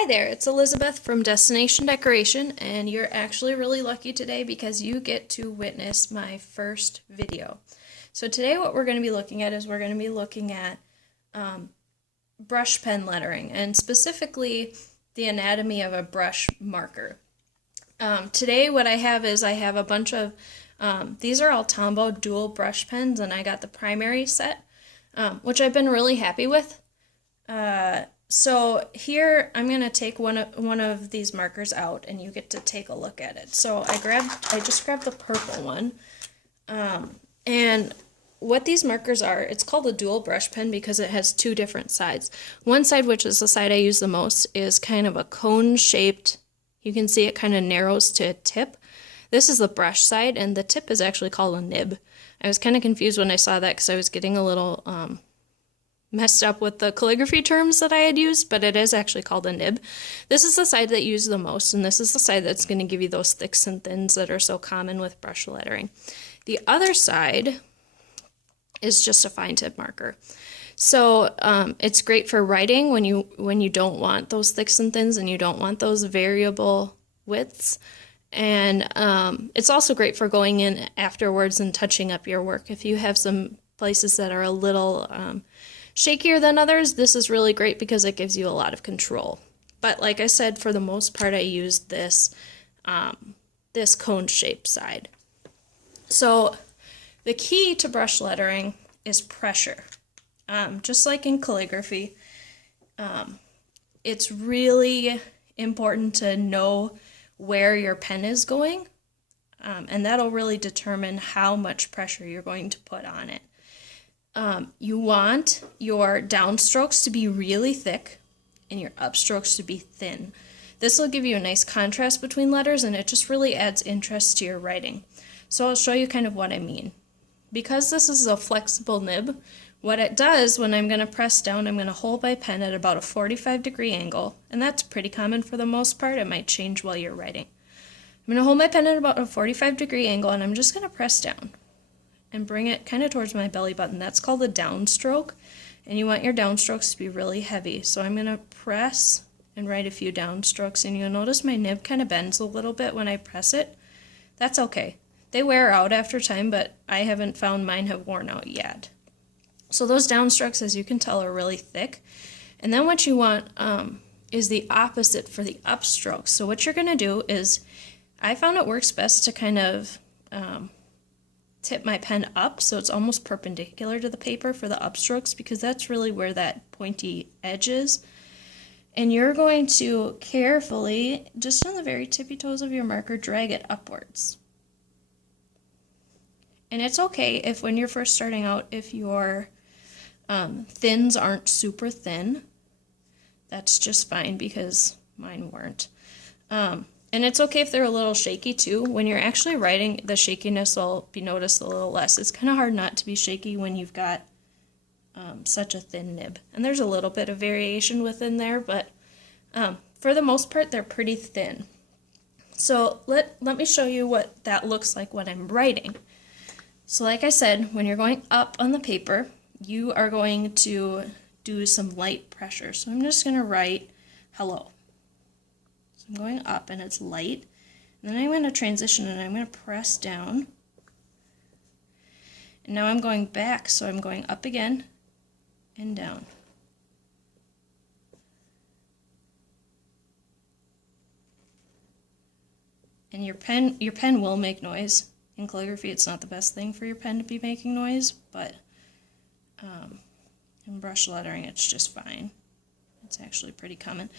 Hi there, it's Elizabeth from Destination Decoration, and you're actually really lucky today because you get to witness my first video. So today what we're going to be looking at is we're going to be looking at brush pen lettering, and specifically the anatomy of a brush marker. Today what I have is I have a bunch of, these are all Tombow Dual Brush Pens, and I got the primary set, which I've been really happy with. So here I'm going to take one of these markers out and you get to take a look at it. So I just grabbed the purple one. And what these markers are, it's called a dual brush pen because it has two different sides. One side, which is the side I use the most, is kind of a cone shaped. You can see it kind of narrows to a tip. This is the brush side, and the tip is actually called a nib. I was kind of confused when I saw that because I was getting a little messed up with the calligraphy terms that I had used, but it is actually called a nib. This is the side that you use the most, and this is the side that's going to give you those thicks and thins that are so common with brush lettering. The other side is just a fine tip marker. So it's great for writing when you don't want those thicks and thins and you don't want those variable widths. And it's also great for going in afterwards and touching up your work. If you have some places that are a little shakier than others, this is really great because it gives you a lot of control. But like I said, for the most part, I used this this cone-shaped side. So the key to brush lettering is pressure. Just like in calligraphy, it's really important to know where your pen is going, and that'll really determine how much pressure you're going to put on it. You want your downstrokes to be really thick and your upstrokes to be thin. This will give you a nice contrast between letters, and it just really adds interest to your writing. So I'll show you kind of what I mean. Because this is a flexible nib, what it does when I'm going to press down, I'm going to hold my pen at about a 45-degree angle, and that's pretty common for the most part. It might change while you're writing. I'm going to hold my pen at about a 45-degree angle, and I'm just going to press down and bring it kind of towards my belly button. That's called a downstroke, and you want your downstrokes to be really heavy. So I'm going to press and write a few downstrokes, and you'll notice my nib kind of bends a little bit when I press it. That's okay. They wear out after time, but I haven't found mine have worn out yet. So those downstrokes, as you can tell, are really thick. And then what you want is the opposite for the upstrokes. So what you're going to do is, I found it works best to kind of tip my pen up so it's almost perpendicular to the paper for the upstrokes, because that's really where that pointy edge is. And you're going to carefully, just on the very tippy toes of your marker, drag it upwards. And it's okay if when you're first starting out, if your thins aren't super thin. That's just fine because mine weren't. And it's okay if they're a little shaky too. When you're actually writing, the shakiness will be noticed a little less. It's kind of hard not to be shaky when you've got such a thin nib. And there's a little bit of variation within there, but for the most part, they're pretty thin. So let me show you what that looks like when I'm writing. So like I said, when you're going up on the paper, you are going to do some light pressure. So I'm just going to write hello. So I'm going up and it's light. And then I'm going to transition and I'm going to press down. And now I'm going back, so I'm going up again and down. And your pen will make noise. In calligraphy, it's not the best thing for your pen to be making noise, but in brush lettering, it's just fine. It's actually pretty common.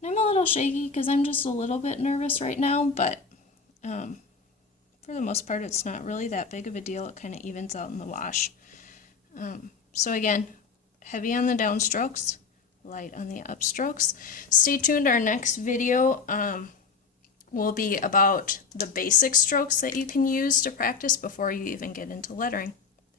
And I'm a little shaky because I'm just a little bit nervous right now, but for the most part, it's not really that big of a deal. It kind of evens out in the wash. So again, heavy on the downstrokes, light on the upstrokes. Stay tuned. Our next video will be about the basic strokes that you can use to practice before you even get into lettering.